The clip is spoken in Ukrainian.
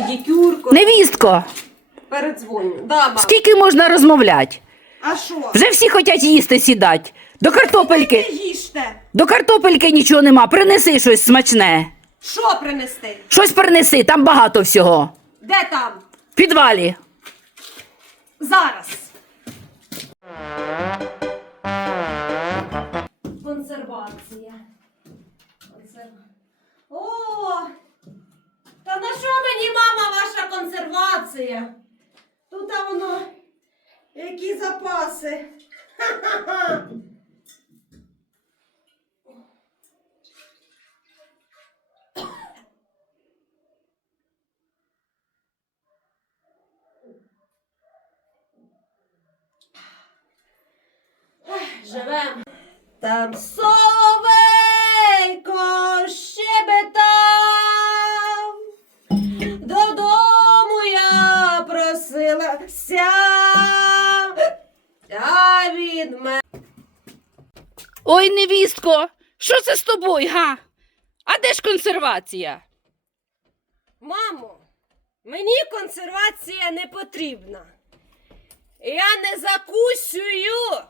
Педикюрку. Невістко, Передзвоню. Да, мам. скільки можна розмовляти? А що? Вже всі хочуть їсти сідати. До Не картопельки. їжте. До картопельки нічого нема. Принеси щось смачне. Що принести? Щось принеси, там багато всього. Де там? В підвалі. Зараз. Консервація. Консерва... О! Та на що мені, мама, ваша консервація? Тут воно. Які запаси. Ха-ха-ха. Живем. Там соловейко просилася. та від мене. Ой, невістко, що це з тобою, га? А де ж консервація? Мамо, мені консервація не потрібна. Я не закусюю